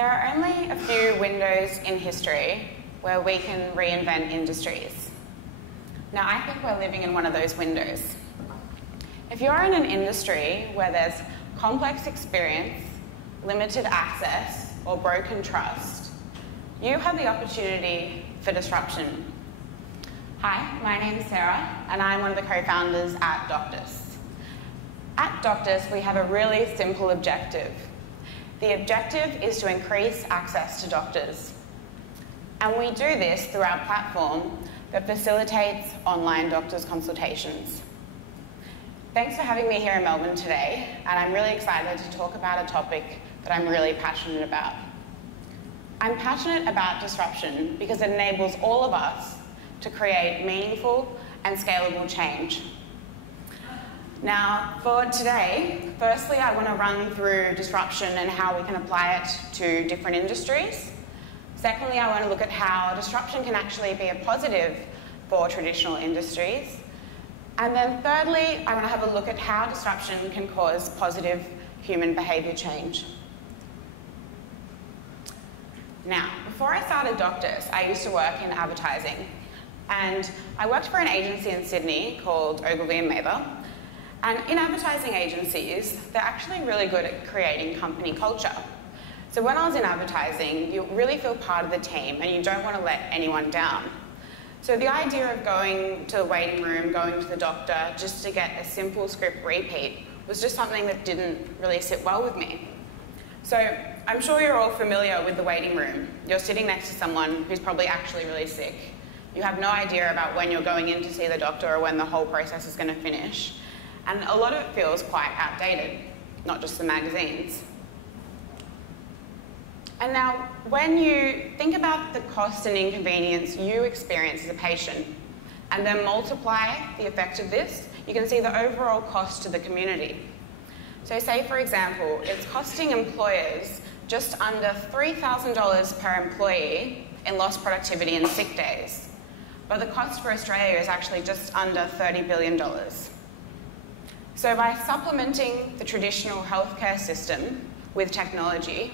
There are only a few windows in history where we can reinvent industries. Now, I think we're living in one of those windows. If you're in an industry where there's complex experience, limited access, or broken trust, you have the opportunity for disruption. Hi, my name's Sarah, and I'm one of the co-founders at Doctus. At Doctus, we have a really simple objective. The objective is to increase access to doctors. And we do this through our platform that facilitates online doctors' consultations. Thanks for having me here in Melbourne today, and I'm really excited to talk about a topic that I'm really passionate about. I'm passionate about disruption because it enables all of us to create meaningful and scalable change. Now, for today, firstly, I want to run through disruption and how we can apply it to different industries. Secondly, I want to look at how disruption can actually be a positive for traditional industries. And then thirdly, I want to have a look at how disruption can cause positive human behaviour change. Now, before I started Doctus, I used to work in advertising. And I worked for an agency in Sydney called Ogilvy & Mather. And in advertising agencies, they're actually really good at creating company culture. So when I was in advertising, you really feel part of the team and you don't want to let anyone down. So the idea of going to the waiting room, going to the doctor, just to get a simple script repeat was just something that didn't really sit well with me. So I'm sure you're all familiar with the waiting room. You're sitting next to someone who's probably actually really sick. You have no idea about when you're going in to see the doctor or when the whole process is going to finish. And a lot of it feels quite outdated, not just the magazines. And now, when you think about the cost and inconvenience you experience as a patient, and then multiply the effect of this, you can see the overall cost to the community. So say, for example, it's costing employers just under $3,000 per employee in lost productivity and sick days. But the cost for Australia is actually just under $30 billion. So by supplementing the traditional healthcare system with technology,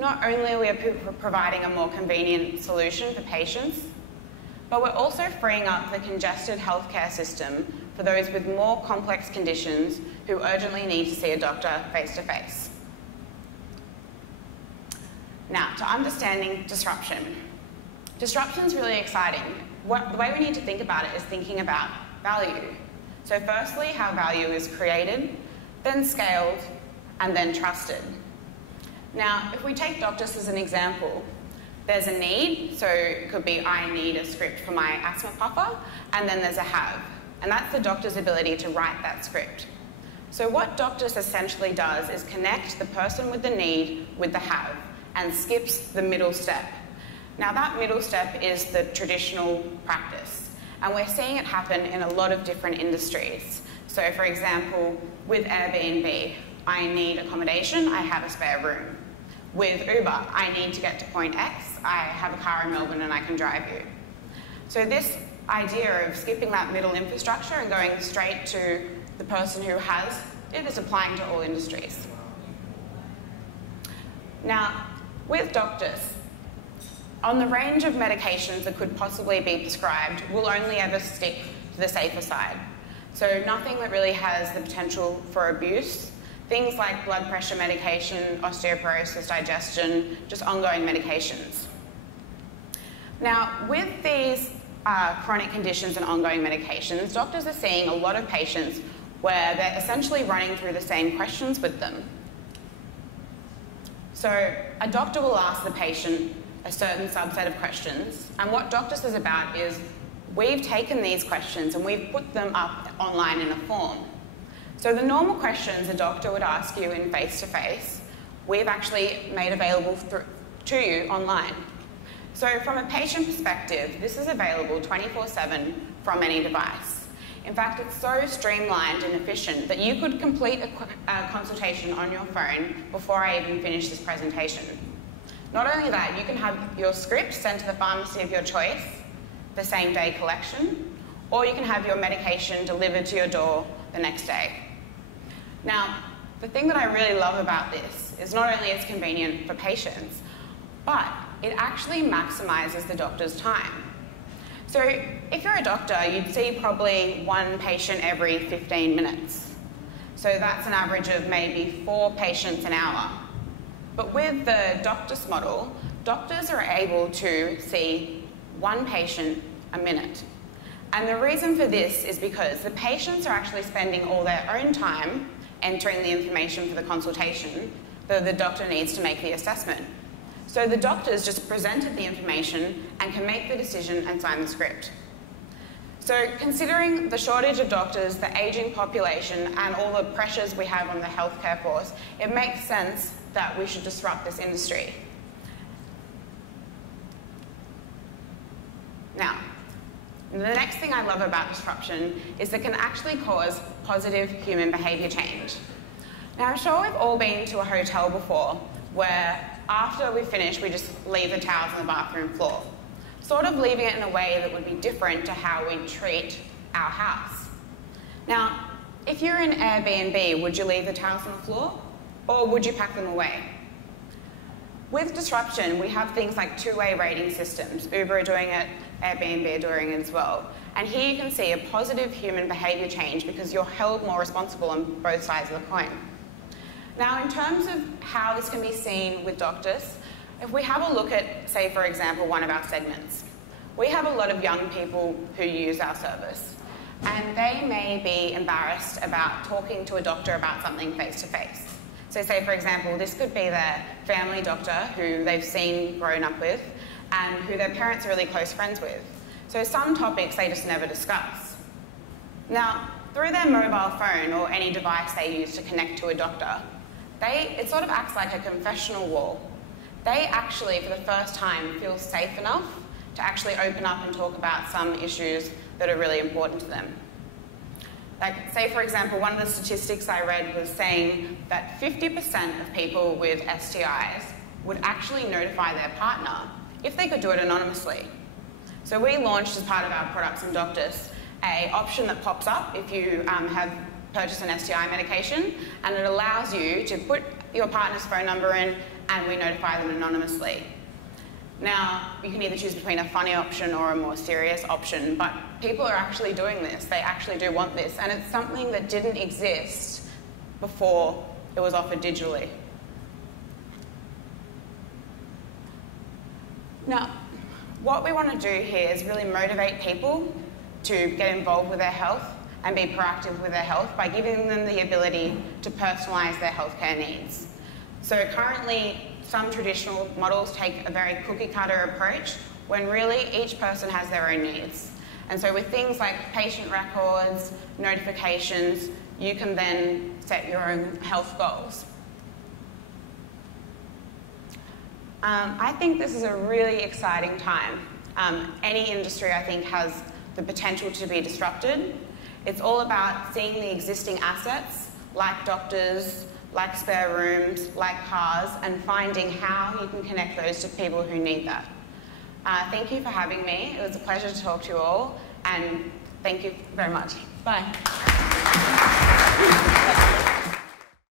not only are we providing a more convenient solution for patients, but we're also freeing up the congested healthcare system for those with more complex conditions who urgently need to see a doctor face-to-face. Now, to understanding disruption. Disruption is really exciting. The way we need to think about it is thinking about value. So firstly, how value is created, then scaled, and then trusted. Now, if we take Doctus as an example, there's a need, so it could be I need a script for my asthma puffer, and then there's a have, and that's the doctor's ability to write that script. So what Doctus essentially does is connect the person with the need with the have, and skips the middle step. Now that middle step is the traditional practice. And we're seeing it happen in a lot of different industries. So for example, with Airbnb, I need accommodation, I have a spare room. With Uber, I need to get to point X, I have a car in Melbourne and I can drive you. So this idea of skipping that middle infrastructure and going straight to the person who has it is applying to all industries. Now, with Doctus, on the range of medications that could possibly be prescribed, we'll only ever stick to the safer side. So nothing that really has the potential for abuse. Things like blood pressure medication, osteoporosis, digestion, just ongoing medications. Now, with these chronic conditions and ongoing medications, doctors are seeing a lot of patients where they're essentially running through the same questions with them. So a doctor will ask the patient a certain subset of questions, and what Doctus is about is we've taken these questions and we've put them up online in a form. So the normal questions a doctor would ask you in face-to-face, we've actually made available to you online. So from a patient perspective, this is available 24/7 from any device. In fact, it's so streamlined and efficient that you could complete a consultation on your phone before I even finish this presentation. Not only that, you can have your script sent to the pharmacy of your choice, the same day collection, or you can have your medication delivered to your door the next day. Now, the thing that I really love about this is not only it's convenient for patients, but it actually maximizes the doctor's time. So if you're a doctor, you'd see probably one patient every 15 minutes. So that's an average of maybe 4 patients an hour. But with the Doctus model, doctors are able to see 1 patient a minute. And the reason for this is because the patients are actually spending all their own time entering the information for the consultation that the doctor needs to make the assessment. So the doctors just presented the information and can make the decision and sign the script. So considering the shortage of doctors, the ageing population, and all the pressures we have on the healthcare force, it makes sense that we should disrupt this industry. Now, the next thing I love about disruption is it can actually cause positive human behaviour change. Now, I'm sure we've all been to a hotel before where after we finish, we just leave the towels on the bathroom floor, sort of leaving it in a way that would be different to how we treat our house. Now, if you're in Airbnb, would you leave the towels on the floor or would you pack them away? With disruption, we have things like two-way rating systems. Uber are doing it, Airbnb are doing it as well. And here you can see a positive human behaviour change because you're held more responsible on both sides of the coin. Now, in terms of how this can be seen with Doctus, if we have a look at, say, for example, one of our segments, we have a lot of young people who use our service, and they may be embarrassed about talking to a doctor about something face-to-face. So say, for example, this could be their family doctor who they've seen grown up with and who their parents are really close friends with. So some topics they just never discuss. Now, through their mobile phone or any device they use to connect to a doctor, it sort of acts like a confessional wall. They actually, for the first time, feel safe enough to actually open up and talk about some issues that are really important to them. Like, say, for example, one of the statistics I read was saying that 50% of people with STIs would actually notify their partner if they could do it anonymously. So we launched, as part of our products in Doctus, an option that pops up if you have purchased an STI medication, and it allows you to put your partner's phone number in and we notify them anonymously. Now, you can either choose between a funny option or a more serious option, but people are actually doing this. They actually do want this, and it's something that didn't exist before it was offered digitally. Now, what we want to do here is really motivate people to get involved with their health and be proactive with their health by giving them the ability to personalise their healthcare needs. So currently, some traditional models take a very cookie-cutter approach when really each person has their own needs. And so with things like patient records, notifications, you can then set your own health goals. I think this is a really exciting time. Any industry, I think, has the potential to be disrupted. It's all about seeing the existing assets, like doctors, like spare rooms, like cars, and finding how you can connect those to people who need that. Thank you for having me. It was a pleasure to talk to you all, and thank you very much. Bye.